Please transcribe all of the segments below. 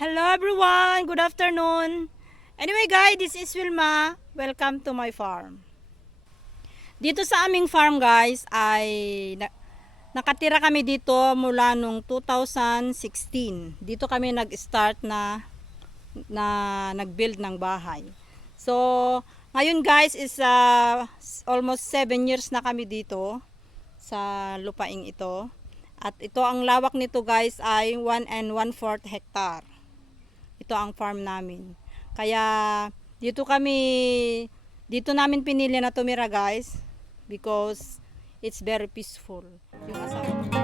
Hello everyone, good afternoon. Anyway guys, this is Wilma. Welcome to my farm. Dito sa aming farm guys ay nakatira kami dito mula nung 2016. Dito kami nag-start na nag-build ng bahay. So, ngayon guys is almost 7 years na kami dito sa lupaing ito. At ito ang lawak nito guys ay 1 and 1/4 hectare. Ito ang farm namin. Kaya dito namin pinili na tumira guys because it's very peaceful. Yung asawa ko.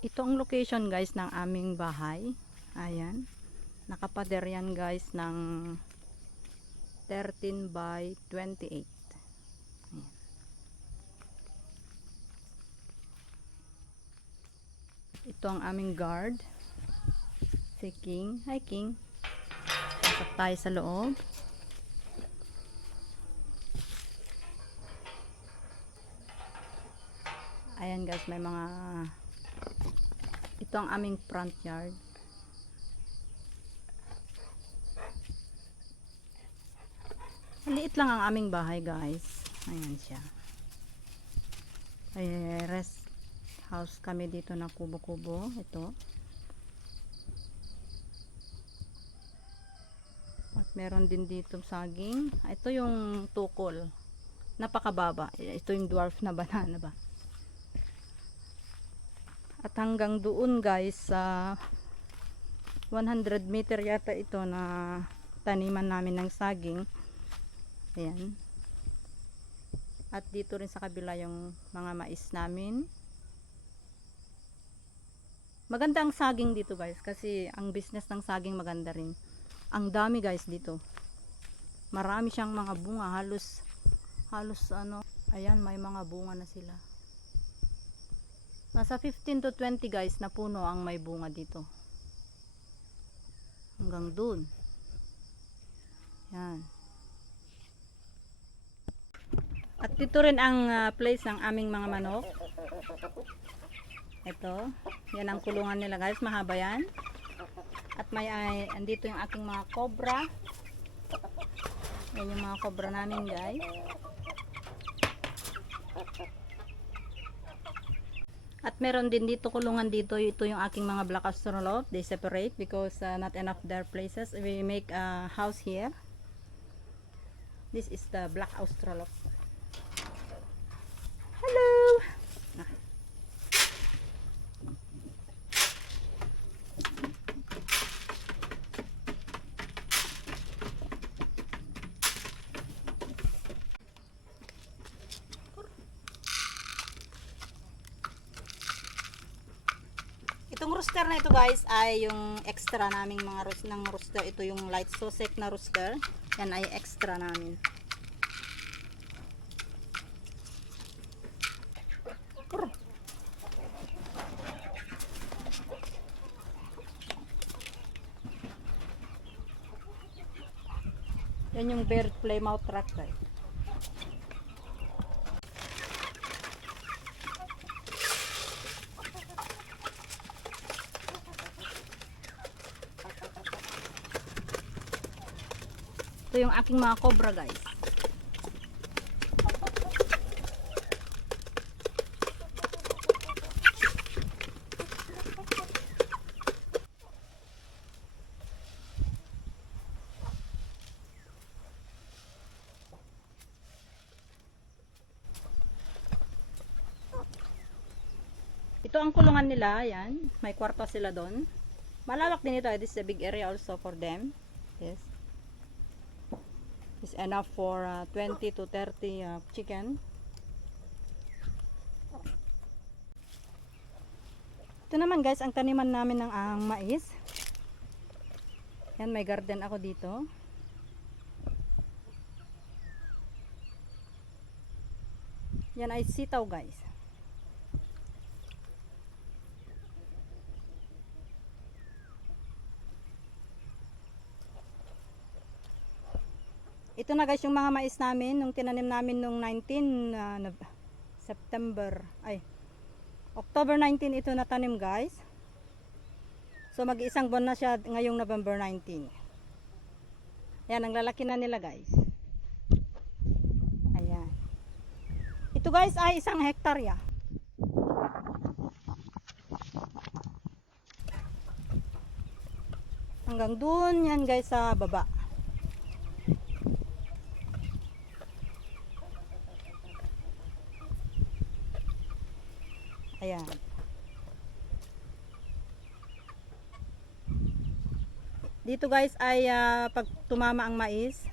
Ito ang location guys ng aming bahay. Ayan. Nakapader yan guys ng 13 by 28. Ayan. Ito ang aming guard. Si King. Hi King. Pasok tayo sa loob. Ayan guys, may mga ito ang aming front yard. Maliit lang ang aming bahay guys. Ayan siya. Ay, rest house kami dito na kubo-kubo. Ito. At meron din dito saging. Ito yung tukol. Napakababa. Ito yung dwarf na banana ba. At hanggang doon guys sa 100 meter yata ito na taniman namin ng saging. Ayan. At dito rin sa kabila yung mga mais namin. Maganda ang saging dito guys kasi ang business ng saging maganda rin. Ang dami guys dito. Marami siyang mga bunga, halos ano, ayan, may mga bunga na sila. Nasa 15 to 20 guys na puno ang may bunga dito. Hanggang dun. Yan. At dito rin ang place ng aming mga manok. Ito. Yan ang kulungan nila guys. Mahaba yan. At andito yung aking mga cobra. Yan yung mga cobra namin guys. At meron din dito kulungan dito. Ito yung aking mga black Australorp. They separate because not enough their places. We make a house here. This is the black Australorp. Hello! Itong rooster na ito guys ay yung extra naming mga rooster. Ito yung light Sussex na rooster. Yan ay extra namin. Yan yung bird Plymouth Rock guys. Ito yung aking mga cobra guys. Ito ang kulungan nila, yan. May kwarto sila doon. Malawak din ito. This is a big area also for them. Yes. It's enough for 20 to 30 chicken. Ito naman guys, ang taniman namin ng mais. Yan, may garden ako dito. Yan ay sitaw guys. ito na guys yung mga mais namin nung tinanim namin nung October 19 ito natanim guys. So mag-iisang buwan na siya ngayong November 19. Ayan, ang lalaki na nila guys. Ayan. Ito guys ay 1 hektarya. Hanggang dun yan guys sa baba. Ayan. Dito guys ay pag tumama ang mais,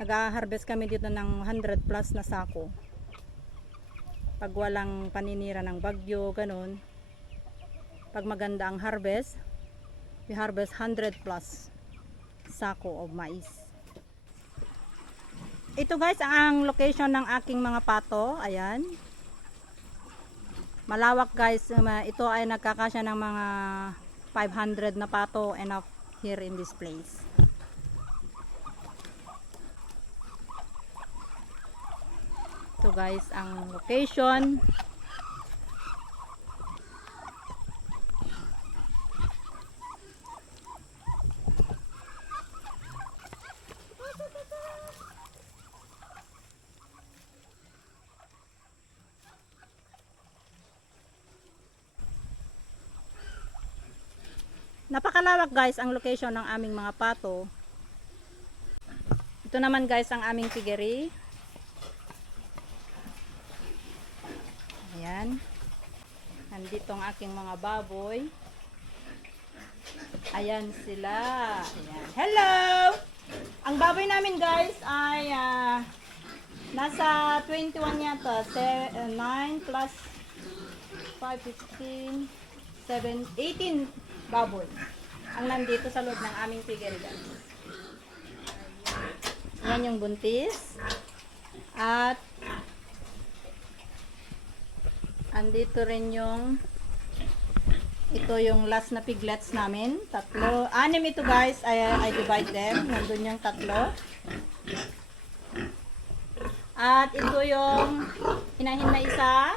nag-harvest kami dito ng 100 plus na sako. Pag walang paninira ng bagyo, ganun. Pag maganda ang harvest, we harvest 100 plus sako of mais. Ito guys ang location ng aking mga pato. Ayan. Malawak guys. Ito ay nagkakasya ng mga 500 na pato enough here in this place. Ito guys ang location. Napakalawak guys ang location ng aming mga pato. Ito naman guys ang aming piggery. Ayan. Nandito ang aking mga baboy. Ayan sila. Ayan. Hello! Ang baboy namin guys ay nasa 21 yata. 9 plus 5, 15, 7, 18 baboy ang nandito sa loob ng aming piggery guys. Yan yung buntis. At andito rin yung ito yung last na piglets namin. 3. 6 ito guys. I divide them. Nandun yung 3. At ito yung hinahin na isa.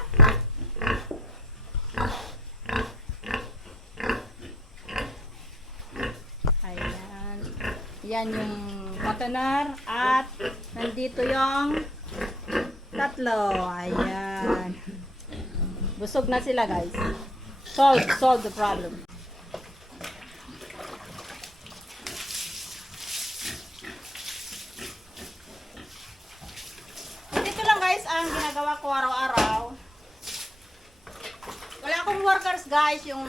Ayan. Yan yung partner. At nandito yung 3. Ayan. Busog na sila guys. Solve the problem. Ito lang guys ang ginagawa ko araw-araw. Wala akong workers guys, yung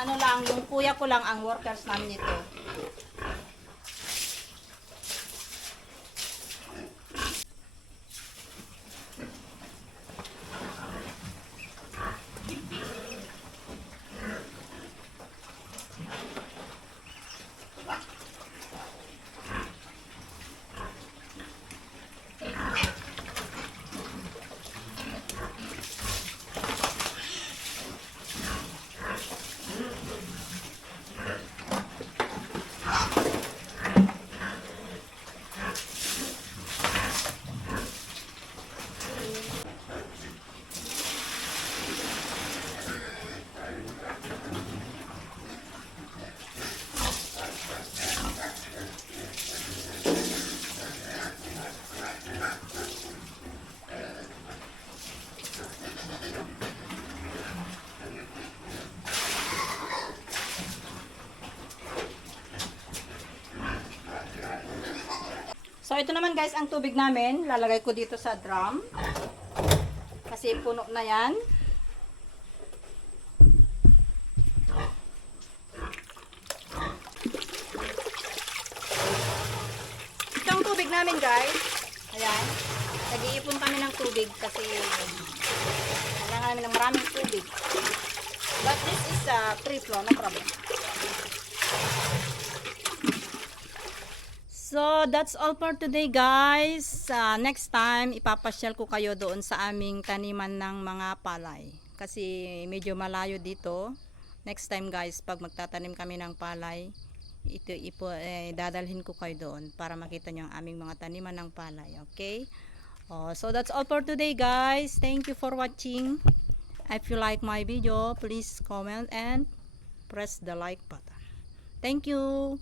ano lang, yung kuya ko lang ang workers namin nito. So ito naman guys ang tubig namin, lalagay ko dito sa drum. Kasi puno na yan. Ito ang tubig namin guys. Ayan. Nag-iipon kami ng tubig kasi kailangan namin ng maraming tubig. But this is free flow, no problem. So, that's all for today guys. Next time, ipapasyal ko kayo doon sa aming taniman ng mga palay. Kasi medyo malayo dito. Next time guys, pag magtatanim kami ng palay, dadalhin ko kayo doon para makita nyo ang aming mga taniman ng palay. Okay? So that's all for today, guys. Thank you for watching. If you like my video, please comment and press the like button. Thank you.